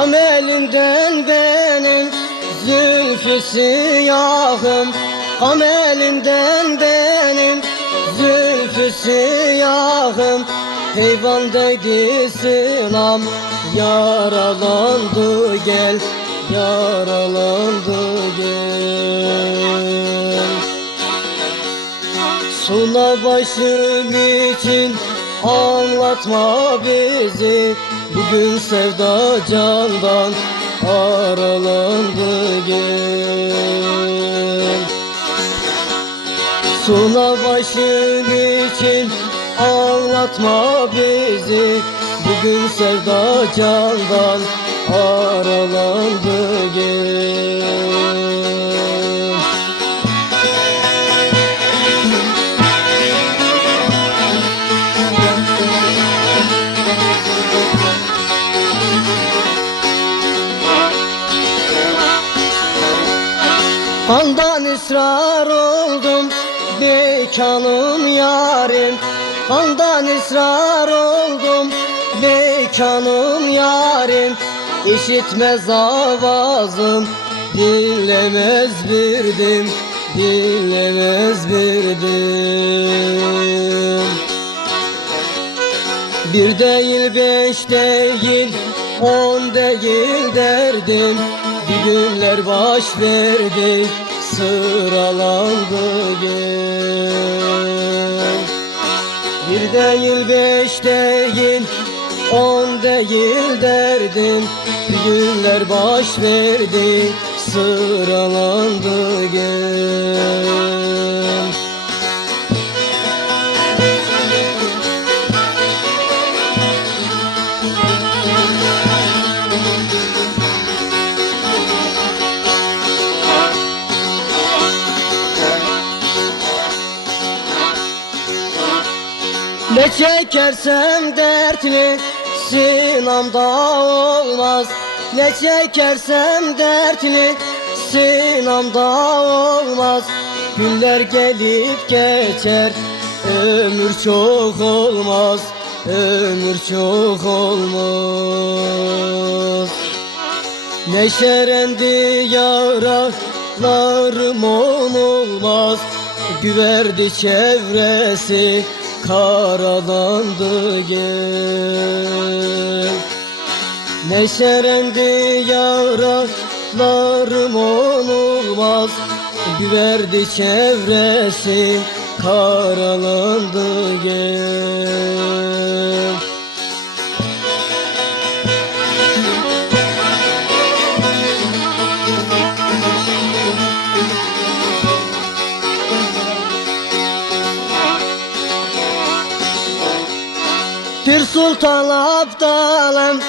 Elinden benim zülfü siyahım. Kam elinden benim zülfü siyahım. Heyvandaydı sınam Yaralandı gel Yaralandı gel. Suna başım için anlatma bizi Bugün sevda candan aralandı gel. Suna başım için anlatma bizi Bugün sevda candan aralandı gel Handan ısrar oldum bekanım yarim. Handan ısrar oldum bekanım yarim. İşitmez avazım dinlemez birdim Dinlemez birdim. Bir değil beş değil on değil derdim Bir günler baş verdi sıralandı gel. Bir değil beş değil on değil derdim Bir günler baş verdi sıralandı gel Ne çekersem dertli sinamda olmaz. Ne çekersem dertli sinamda olmaz. Günler gelip geçer ömür çok olmaz. Ömür çok olmaz. Neşerendi yaralarım olmaz Güverdi çevresi karalandı gel. Neşerendi yaralarım olmaz. Güverdi çevresi karalandı gel Pir Sultan Abdalım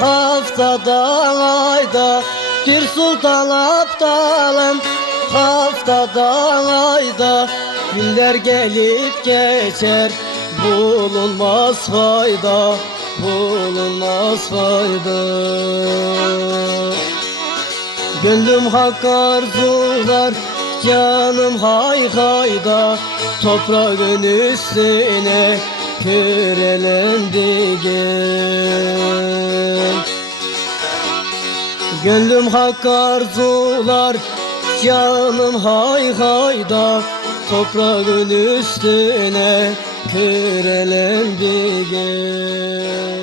haftada ayda. Pir Sultan Abdalım haftada ayda. Günler gelip geçer bulunmaz fayda Bulunmaz fayda. Gönlüm hak arzular Canım hay hayda Toprağın üstüne Körelendi gel Gönlüm hak arzular Canım hay hayda Toprağın üstüne Körelendi gel